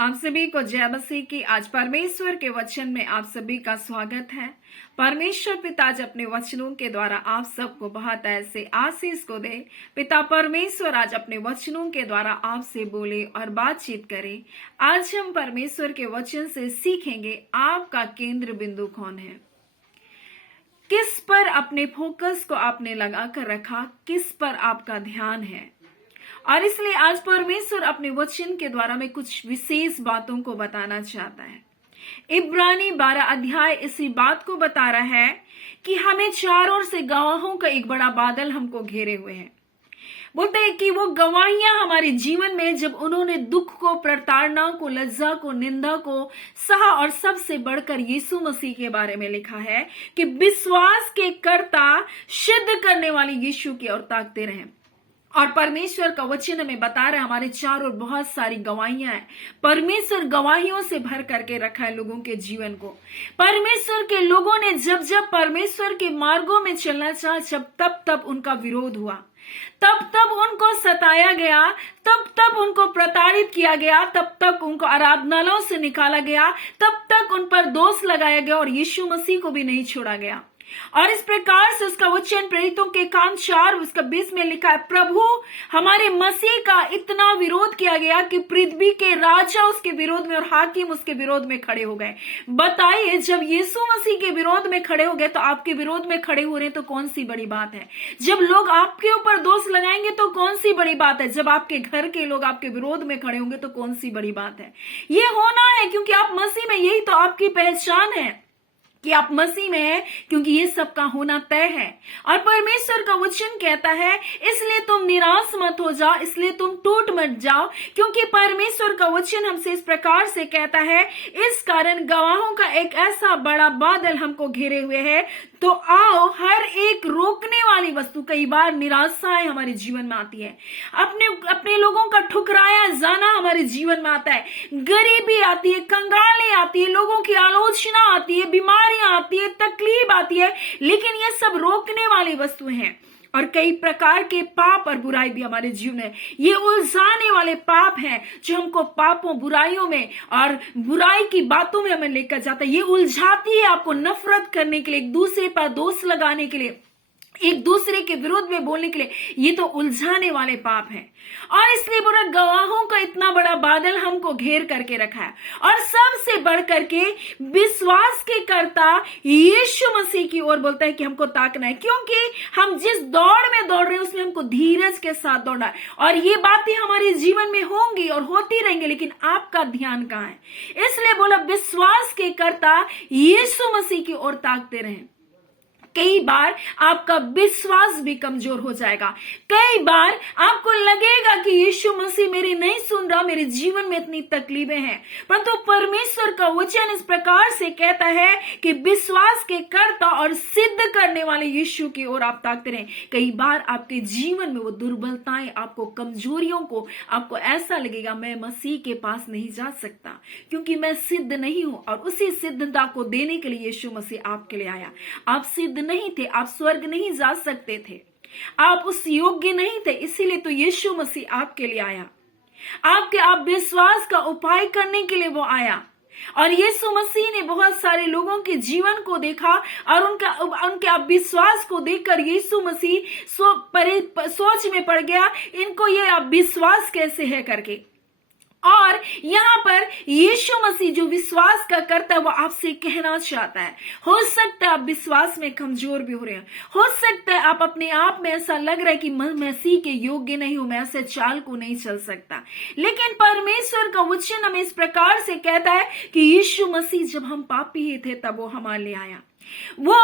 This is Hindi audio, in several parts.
आप सभी को जय मसीह की। आज परमेश्वर के वचन में आप सभी का स्वागत है। परमेश्वर पिता आज अपने वचनों के द्वारा आप सबको बहुत ऐसे आशीष को दे। पिता परमेश्वर आज अपने वचनों के द्वारा आपसे बोले और बातचीत करे। आज हम परमेश्वर के वचन से सीखेंगे आपका केंद्र बिंदु कौन है, किस पर अपने फोकस को आपने लगा कर रखा, किस पर आपका ध्यान है। और इसलिए आज परमेश्वर अपने वचन के द्वारा में कुछ विशेष बातों को बताना चाहता है। इब्रानी 12 अध्याय इसी बात को बता रहा है कि हमें चारों ओर से गवाहों का एक बड़ा बादल हमको घेरे हुए हैं। बोलते हैं कि वो गवाहियां हमारे जीवन में जब उन्होंने दुख को, प्रताड़ना को, लज्जा को, निंदा को सहा, और सबसे बढ़कर यीशु मसीह के बारे में लिखा है कि विश्वास के कर्ता, सिद्ध करने वाले यीशु की ओर ताकते रहे। और परमेश्वर का वचन हमें बता रहा है हमारे चारों ओर बहुत सारी गवाहियां हैं। परमेश्वर गवाहियों से भर करके रखा है लोगों के जीवन को। परमेश्वर के लोगों ने जब जब परमेश्वर के मार्गों में चलना चाहा, तब तब उनका विरोध हुआ, तब तब उनको सताया गया, तब तब उनको प्रताड़ित किया गया, तब तक उनको आराधनालयों से निकाला गया, तब तक उन पर दोष लगाया गया और यीशु मसीह को भी नहीं छोड़ा गया। और इस प्रकार से उसका वचन प्रेरितों के काम 4 उसका 20 में लिखा है, प्रभु हमारे मसीह का इतना विरोध किया गया कि पृथ्वी के राजा उसके विरोध में और हाकिम उसके विरोध में खड़े हो गए। बताइए, जब यीशु मसीह के विरोध में खड़े हो गए तो आपके विरोध में खड़े हो रहे तो कौन सी बड़ी बात है। जब लोग आपके ऊपर दोष लगाएंगे तो कौन सी बड़ी बात है। जब आपके घर के लोग आपके विरोध में खड़े होंगे तो कौन सी बड़ी बात है। ये होना है क्योंकि आप मसीह में, यही तो आपकी पहचान है कि आप मसीह में हैं, क्योंकि ये सब का होना तय है। और परमेश्वर का वचन कहता है, इसलिए तुम निराश मत हो जाओ, इसलिए तुम टूट मत जाओ, क्योंकि परमेश्वर का वचन हमसे इस प्रकार से कहता है, इस कारण गवाहों का एक ऐसा बड़ा बादल हमको घेरे हुए है, तो आओ हर एक रोकने वाली वस्तु। कई बार निराशाएं हमारे जीवन में आती है, अपने लोगों का ठुकराया जाना हमारे जीवन में आता है, गरीबी आती है, कंगाली आती है, लोगों की आलोचना आती है, बीमारियां आती है, तकलीफ आती है, लेकिन ये सब रोकने वाली वस्तुएं हैं। और कई प्रकार के पाप और बुराई भी हमारे जीवन में, ये उलझाने वाले पाप हैं जो हमको पापों, बुराइयों में और बुराई की बातों में हमें लेकर जाता है। ये उलझाती है आपको नफरत करने के लिए, एक दूसरे पर दोष लगाने के लिए, एक दूसरे के विरोध में बोलने के लिए। ये तो उलझाने वाले पाप हैं। और इसलिए बुरा गवाहों का इतना बड़ा बादल हमको घेर करके रखा है। और सबसे बढ़ करके विश्वास के कर्ता यीशु मसीह की ओर बोलता है कि हमको ताकना है, क्योंकि हम जिस दौड़ में दौड़ रहे हैं उसमें हमको धीरज के साथ दौड़ना है। और ये बातें हमारे जीवन में होंगी और होती रहेंगी, लेकिन आपका ध्यान कहाँ है। इसलिए बोला विश्वास के कर्ता यीशु मसीह की ओर ताकते रहें। कई बार आपका विश्वास भी कमजोर हो जाएगा, कई बार आपको लगेगा कि यीशु मसीह मेरी नहीं सुन रहा, मेरे जीवन में इतनी तकलीफें हैं, परंतु परमेश्वर का वचन इस प्रकार से कहता है कि विश्वास के कर्ता और सिद्ध करने वाले यीशु की ओर आप ताकते रहें। कई बार आपके जीवन में वो दुर्बलताएं, आपको कमजोरियों को, आपको ऐसा लगेगा मैं मसीह के पास नहीं जा सकता क्योंकि मैं सिद्ध नहीं हूं, और उसी सिद्धता को देने के लिए यीशु मसीह आपके लिए आया। आप सिद्ध नहीं थे, आप स्वर्ग नहीं जा सकते थे, आप उस योग्य नहीं थे, इसीलिए तो यीशु मसीह आपके लिए आया, आप विश्वास का उपाय करने के लिए वो आया। और यीशु मसीह ने बहुत सारे लोगों के जीवन को देखा और उनके अविश्वास को देखकर यीशु मसीह सोच में पड़ गया, इनको ये अविश्वास कैसे है करके। और यहाँ पर यीशु मसीह जो विश्वास का करता है वो आपसे कहना चाहता है, हो सकता है आप विश्वास में कमजोर भी हो रहे हैं, हो सकता है आप अपने आप में ऐसा लग रहा है कि मैं मसीह के योग्य नहीं हूं, मैं ऐसे चाल को नहीं चल सकता, लेकिन परमेश्वर का वचन हमें इस प्रकार से कहता है कि यीशु मसीह जब हम पापी ही थे तब वो हमारे लिए आया। वो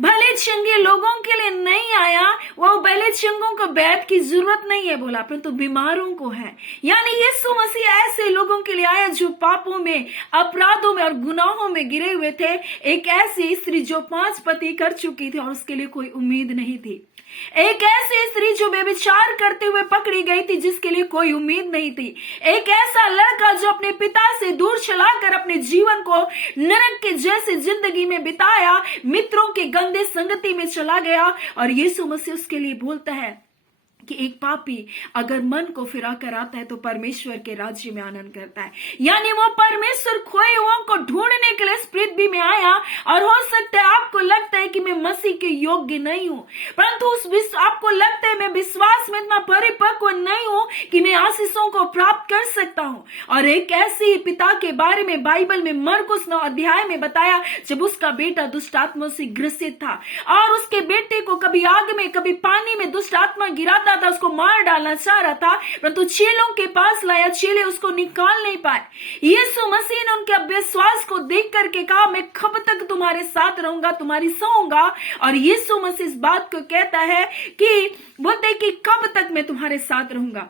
भले चंगे लोगों के लिए नहीं आया, वो भले चंगों को बैठ की जरूरत नहीं है बोला, परंतु बीमारों को है। यानी यीशु मसीह ऐसे लोगों के लिए आया जो पापों में, अपराधों में और गुनाहों में गिरे हुए थे। एक ऐसी स्त्री जो 5 पति कर चुकी थी और उसके लिए कोई उम्मीद नहीं थी। एक ऐसी स्त्री जो व्यभिचार करते हुए पकड़ी गई थी जिसके लिए कोई उम्मीद नहीं थी। एक ऐसा लड़का जो अपने पिता से दूर चलाकर अपने जीवन को नरक के जैसे जिंदगी में बिताया, मित्रों के गंदे संगति में चला गया, और यीशु मसीह उसके लिए बोलता है कि एक पापी अगर मन को फिरा कर आता है तो परमेश्वर के राज्य में आनंद करता है। यानी वो परमेश्वर खोए हुओं को ढूंढने के लिए इस पृथ्वी में आया। और हो सकता है आपको लगता है कि मैं मसीह के योग्य नहीं हूं, परंतु आपको लगता है मैं विश्वास में इतना परिपक्व नहीं हूं कि मैं आशीषों को प्राप्त कर सकता हूं। और एक ऐसे ही पिता के बारे में बाइबल में मरकुस 9 अध्याय में बताया, जब उसका बेटा दुष्ट आत्मा से ग्रसित था और उसके बेटे को कभी आग में कभी पानी में दुष्ट आत्मा गिराता था, उसको मार डालना चाह रहा था, परंतु चेलों के पास लाया, चेले उसको निकाल नहीं पाए। यीशु मसीह ने उनके अविश्वास को देख करके कहा, मैं कब तक तुम्हारे साथ रहूंगा, तुम्हारी सहूंगा। और यीशु मसीह इस बात को कहता है कि बोलते कि कब तक मैं तुम्हारे साथ रहूंगा,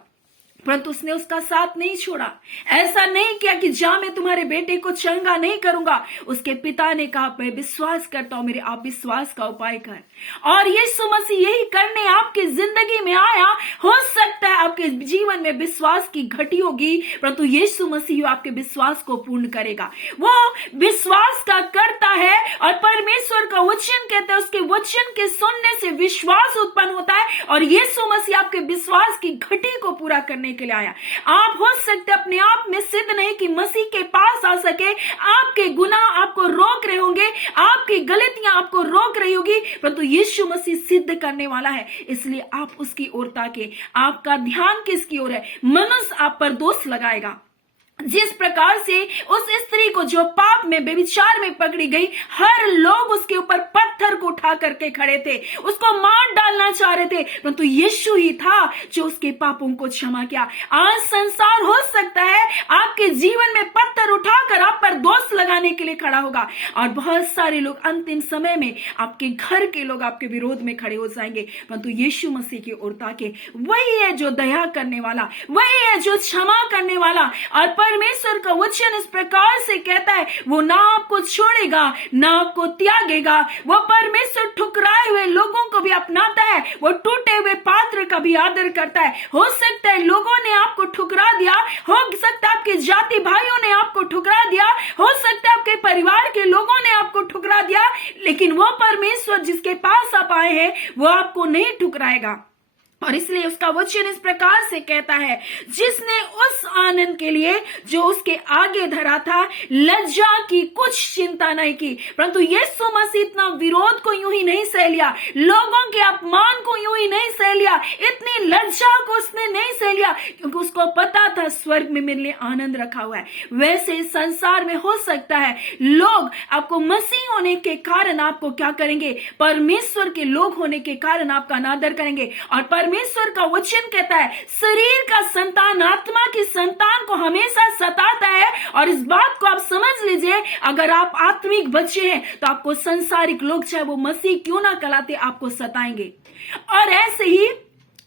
परंतु उसने उसका साथ नहीं छोड़ा। ऐसा नहीं किया कि जा मैं तुम्हारे बेटे को चंगा नहीं करूंगा। उसके पिता ने कहा, मैं विश्वास करता हूं, मेरे आप विश्वास का उपाय कर। और यीशु मसीह यही करने आपकी जिंदगी में आया। हो सकता है आपके जीवन में विश्वास की घटी होगी, परंतु यीशु मसीह आपके विश्वास को पूर्ण करेगा। वो विश्वास का करता है और परमेश्वर का वचन कहता है, उसके वचन के सुनने से विश्वास उत्पन्न होता है और यीशु मसीह आपके विश्वास की घटी को पूरा करने के लिए आया। आप हो सकते अपने आप में सिद्ध नहीं कि मसीह के पास आ सके, आपके गुनाह आपको रोक रहे होंगे, आपकी गलतियां आपको रोक रही होगी, परंतु यीशु मसीह सिद्ध करने वाला है। इसलिए आप उसकी ओर ताके। आपका ध्यान किसकी ओर है? मनुष्य आप पर दोष लगाएगा। जिस प्रकार से उस स्त्री को जो पाप में व्यभिचार में पकड़ी गई, हर लोग उसके ऊपर पत्थर को उठा करके खड़े थे, उसको मार डालना चाह रहे थे, परंतु यीशु ही था जो उसके पापों को क्षमा किया। आज संसार हो सकता है आपके जीवन में पत्थर उठाकर आप पर दोष लगाने के लिए खड़ा होगा और बहुत सारे लोग अंतिम समय में आपके घर के लोग आपके विरोध में खड़े हो जाएंगे, परंतु यीशु मसीह की ओर ताके। वही है जो दया करने वाला, वही है जो क्षमा करने वाला। और परमेश्वर का वचन इस प्रकार से कहता है, वो ना आपको छोड़ेगा ना आपको त्यागेगा। वो परमेश्वर ठुकराए हुए लोगों को भी अपनाता है, वो टूटे हुए पात्र का भी आदर करता है। हो सकता है लोगों ने आपको ठुकरा दिया, हो सकता है आपके जाति भाइयों ने आपको ठुकरा दिया, हो सकता है आपके परिवार के लोगों ने आपको ठुकरा दिया, लेकिन वो परमेश्वर जिसके पास आप आए हैं वो आपको नहीं ठुकराएगा। और इसलिए उसका वचन इस प्रकार से कहता है, जिसने उस आनंद के लिए जो उसके आगे धरा था लज्जा की कुछ चिंता नहीं की। परंतु यीशु मसीह इतना विरोध को यूं ही नहीं सह लिया, लोगों के अपमान को यूं ही नहीं सह लिया, इतनी लज्जा को उसने नहीं सह लिया, क्योंकि उसको पता था स्वर्ग में मेरे लिए आनंद रखा हुआ है। वैसे संसार में हो सकता है लोग आपको मसीह होने के कारण आपको क्या करेंगे? परमेश्वर के लोग होने के कारण आपका अनादर करेंगे। और परमेश्वर का वचन कहता है, शरीर का संतान आत्मा की संतान को हमेशा सताता है। और इस बात को आप समझ लीजिए, अगर आप आत्मिक बच्चे हैं तो आपको संसारिक लोग चाहे वो मसीह क्यों ना कहलाते आपको सताएंगे। और ऐसे ही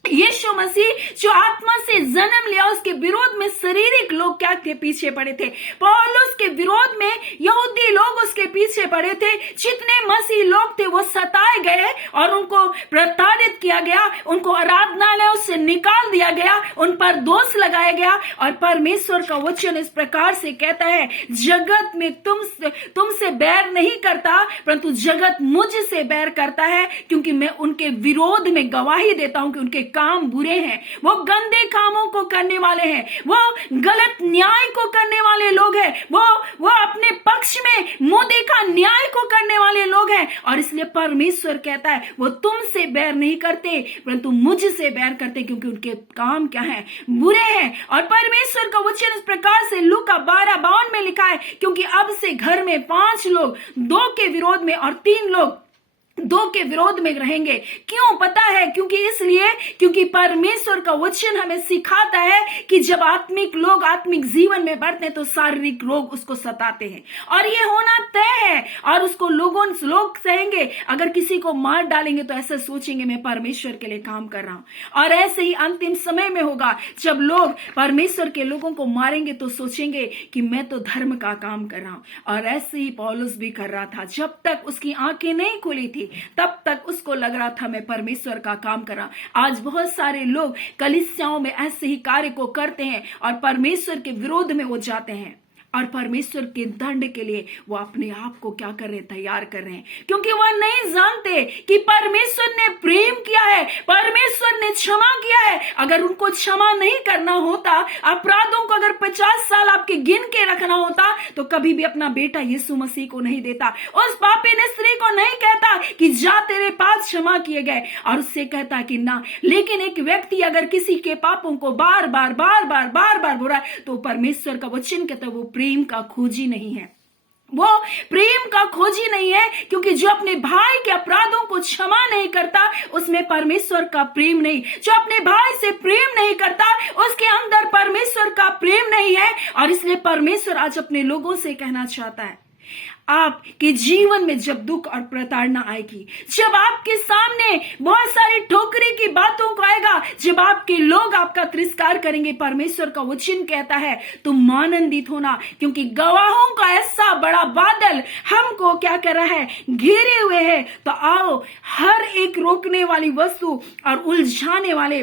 यीशु मसीह जो आत्मा से जन्म लिया उसके विरोध में शारीरिक लोग क्या थे? पीछे पड़े थे। पौलुस के विरोध में यहूदी लोग उसके पीछे पड़े थे। जितने मसीह लोग थे वो सताए गए और उनको प्रताड़ित किया गया, उनको आराधनालयों से निकाल दिया गया, उन पर दोष लगाया गया। और परमेश्वर का वचन इस प्रकार से कहता है, जगत में तुमसे बैर नहीं करता, परंतु जगत मुझसे बैर करता है, क्योंकि मैं उनके विरोध में गवाही देता हूं कि उनके काम बुरे हैं, वो गंदे कामों को करने वाले हैं, वो गलत न्याय को करने वाले लोग हैं, वो अपने पक्ष में मुंह देखा न्याय को करने वाले लोग हैं। और इसलिए परमेश्वर कहता है वो तुमसे बैर नहीं करते परंतु मुझसे बैर करते, क्योंकि उनके काम क्या है? बुरे हैं। और परमेश्वर का वचन इस प्रकार से लूका 12:52 में लिखा है, क्योंकि अब से घर में 5 लोग 2 के विरोध में और 3 लोग 2 के विरोध में रहेंगे। क्यों? पता है, क्योंकि परमेश्वर का वचन हमें सिखाता है कि जब आत्मिक लोग आत्मिक जीवन में बढ़ते हैं तो शारीरिक रोग उसको सताते हैं और ये होना तय है। और उसको लोग कहेंगे, अगर किसी को मार डालेंगे तो ऐसा सोचेंगे मैं परमेश्वर के लिए काम कर रहा हूं। और ऐसे ही अंतिम समय में होगा, जब लोग परमेश्वर के लोगों को मारेंगे तो सोचेंगे कि मैं तो धर्म का काम कर रहा हूं। और ऐसे ही पौलुस भी कर रहा था। जब तक उसकी आंखें नहीं खुली थी तब तक उसको लग रहा था मैं परमेश्वर का काम कर रहा हूं। आज बहुत सारे लोग कलीसियाओं में ऐसे ही कार्य को करते हैं और परमेश्वर के विरोध में वो जाते हैं। और परमेश्वर के दंड के लिए वो अपने आप को क्या कर रहे हैं, तैयार कर रहे हैं, क्योंकि वह नहीं जानते कि परमेश्वर ने प्रेम किया है, परमेश्वर ने क्षमा किया है। अगर उनको क्षमा नहीं करना होता, अपराधों को अगर 50 साल आपके गिन के रखना होता, तो कभी भी अपना बेटा यीशु मसीह को नहीं देता। उस पापी ने स्त्री को नहीं कहता कि जा तेरे पास क्षमा किए गए, और उससे कहता कि ना। लेकिन एक व्यक्ति अगर किसी के पापों को बार बार बुरा है, तो परमेश्वर का वचन कहता है वो प्रेम का खोजी नहीं है, वो प्रेम का खोजी नहीं है, क्योंकि जो अपने भाई के अपराधों को क्षमा नहीं करता, उसमें परमेश्वर का प्रेम नहीं। जो अपने भाई से प्रेम नहीं करता, उसके अंदर परमेश्वर का प्रेम नहीं है। और इसलिए परमेश्वर आज अपने लोगों से कहना चाहता है, आपके जीवन में जब दुख और प्रताड़ना आएगी, जब आपके सामने बहुत सारी ठोकरी की बातों को आएगा, जब आपके लोग आपका तिरस्कार करेंगे, परमेश्वर का वचन कहता है तुम आनंदित होना, क्योंकि गवाहों का ऐसा बड़ा बादल हमको क्या कर रहा है, घेरे हुए है। तो आओ हर एक रोकने वाली वस्तु और उलझाने वाले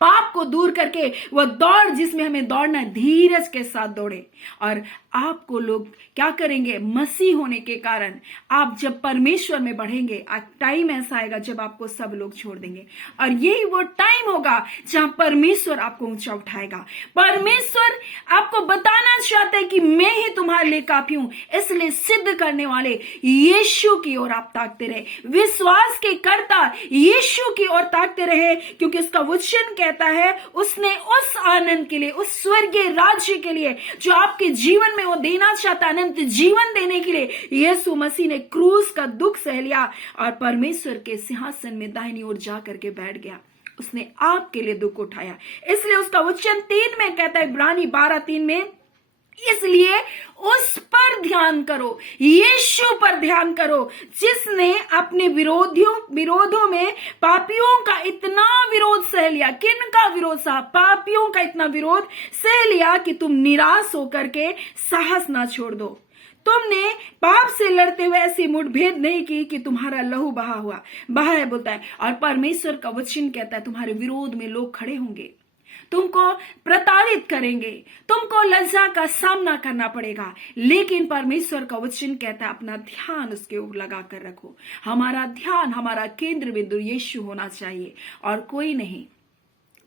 पाप को दूर करके वह दौड़ जिसमें हमें दौड़ना है, धीरज के साथ दौड़े। और आपको लोग क्या करेंगे, मसीह होने के कारण आप जब परमेश्वर में बढ़ेंगे, टाइम ऐसा आएगा जब आपको सब लोग छोड़ देंगे, और यही वो टाइम होगा जहां परमेश्वर आपको ऊंचा उठाएगा। परमेश्वर आपको बताना चाहता है कि मैं ही तुम्हारे लिए काफी हूं। इसलिए सिद्ध करने वाले यीशु की ओर आप ताकते रहे, विश्वास के कर्ता यीशु की ओर ताकते रहे, क्योंकि उसका वचन कहता है उसने उस आनंद के लिए, उस स्वर्गीय राज्य के लिए जो आपके जीवन में वो देना चाहता, अनंत जीवन देने के लिए यीशु मसीह ने क्रूस का दुख सह लिया और परमेश्वर के सिंहासन में दाहिनी ओर जा करके बैठ गया। उसने आपके लिए दुख उठाया। इसलिए उसका वचन 3 में कहता है, इब्रानी 12:3 में, इसलिए उस पर ध्यान करो, यीशु पर ध्यान करो, जिसने अपने विरोधों में पापियों का इतना विरोध सह लिया। किन का विरोध सहा? पापियों का इतना विरोध सह लिया कि तुम निराश होकर के साहस ना छोड़ दो। तुमने पाप से लड़ते हुए ऐसी मुठभेड़ नहीं की कि तुम्हारा लहू बहा है बोलता है। और परमेश्वर का वचन कहता है तुम्हारे विरोध में लोग खड़े होंगे, तुमको प्रताड़ित करेंगे, तुमको लज्जा का सामना करना पड़ेगा, लेकिन परमेश्वर का वचन कहता है अपना ध्यान उसके ऊपर लगा कर रखो। हमारा ध्यान, हमारा केंद्र बिंदु यीशु होना चाहिए और कोई नहीं।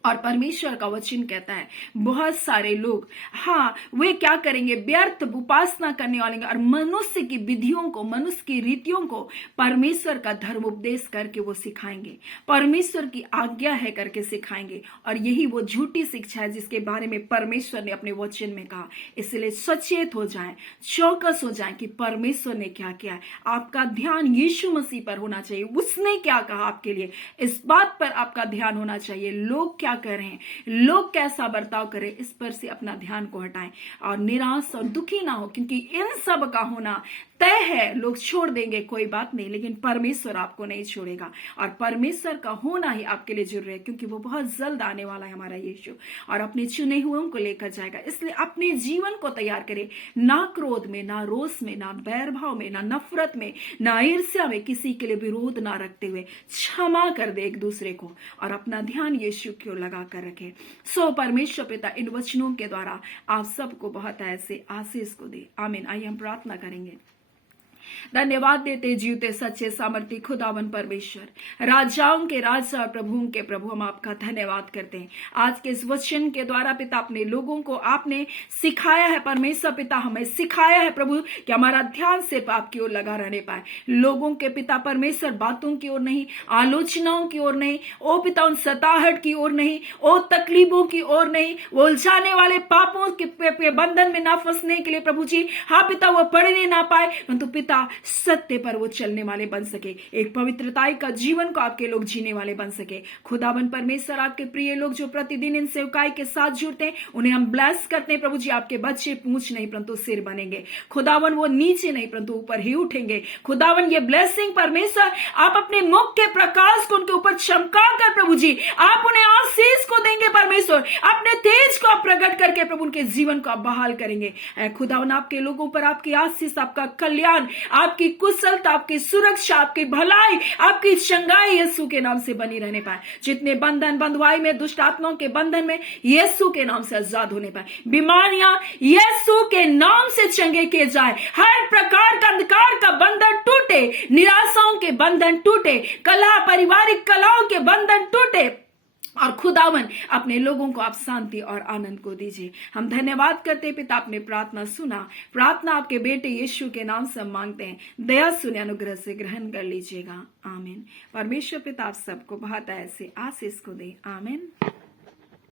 और परमेश्वर का वचन कहता है बहुत सारे लोग, वे क्या करेंगे, व्यर्थ उपासना करने वाले और मनुष्य की विधियों को, मनुष्य की रीतियों को परमेश्वर का धर्म उपदेश करके वो सिखाएंगे, परमेश्वर की आज्ञा है करके सिखाएंगे। और यही वो झूठी शिक्षा है जिसके बारे में परमेश्वर ने अपने वचन में कहा। इसलिए सचेत हो जाएं, चौकस हो जाएं कि परमेश्वर ने क्या किया है। आपका ध्यान यीशु मसीह पर होना चाहिए, उसने क्या कहा आपके लिए, इस बात पर आपका ध्यान होना चाहिए। लोग क्या कर रहे हैं, लोग कैसा बर्ताव करें, इस पर से अपना ध्यान को हटाएं और निराश और दुखी ना हो, क्योंकि इन सब का होना तय है। लोग छोड़ देंगे कोई बात नहीं, लेकिन परमेश्वर आपको नहीं छोड़ेगा। और परमेश्वर का होना ही आपके लिए जरूरी है, क्योंकि वो बहुत जल्द आने वाला है हमारा यीशु, और अपने चुने हुओं को लेकर जाएगा। इसलिए अपने जीवन को तैयार करें, ना क्रोध में, ना रोष में, ना बैर भाव में, ना नफरत में, ना ईर्ष्या में, किसी के लिए विरोध ना रखते हुए क्षमा कर दे एक दूसरे को और अपना ध्यान यीशु की ओर लगा कर रखे। सो परमेश्वर पिता इन वचनों के द्वारा आप सबको बहुत ऐसे आशीष को दे। आमीन। आइए हम प्रार्थना करेंगे। धन्यवाद देते जीवते सच्चे सामर्थी खुदावन परमेश्वर, राजाओं के राजा और प्रभुओं के प्रभु, हम आपका धन्यवाद करते हैं। आज के इस वचन के द्वारा पिता अपने लोगों को आपने सिखाया है परमेश्वर पिता, हमें सिखाया है प्रभु कि हमारा ध्यान सिर्फ आपकी ओर लगा रहने पाए। लोगों के पिता परमेश्वर बातों की ओर नहीं, आलोचनाओं की ओर नहीं, ओ पिता उन सताहट की ओर नहीं, ओ तकलीफों की ओर नहीं, वो उलझाने वाले पापों के बंधन में ना फंसने के लिए प्रभु जी, पिता वो पढ़ने ना पाए, परंतु पिता सत्य पर वो चलने वाले बन सके, एक पवित्रताई का जीवन को आपके लोग जीने वाले बन सके। खुदावन परमेश्वर, आपके प्रिय लोग जो प्रतिदिन इन सेवकाई के साथ जुड़ते हैं, उन्हें हम ब्लेस करते हैं प्रभु जी। आपके बच्चे पूंछ नहीं परंतु सिर बनेंगे। खुदावन वो नीचे नहीं परंतु ऊपर ही उठेंगे। खुदावन ये ब्लेसिंग परमेश्वर आप अपने मुख के प्रकाश को उनके ऊपर चमका कर प्रभु जी आप उन्हें आशीष को देंगे परमेश्वर, अपने तेज को आप प्रकट करके प्रभु उनके जीवन को आप बहाल करेंगे। खुदावन आपके लोगों पर आपकी आशीष, आपका कल्याण, आपकी कुशलता, आपकी सुरक्षा, आपकी भलाई, आपकी चंगाई यीशु के नाम से बनी रहने पाए। जितने बंधन बंधुआई में, दुष्ट आत्माओं के बंधन में, यीशु के नाम से आजाद होने पाए। बीमारियां यीशु के नाम से चंगे किए जाए। हर प्रकार का अंधकार का बंधन टूटे, निराशाओं के बंधन टूटे, कला पारिवारिक कलाओं के बंधन टूटे, और खुदावन अपने लोगों को आप शांति और आनंद को दीजिए। हम धन्यवाद करते पिता, आपने प्रार्थना सुना। प्रार्थना आपके बेटे यीशु के नाम से हम मांगते हैं। दया सुने, अनुग्रह से ग्रहण कर लीजिएगा। आमीन। परमेश्वर पिता आप सबको बहुत ऐसे आशीष को दे। आमीन।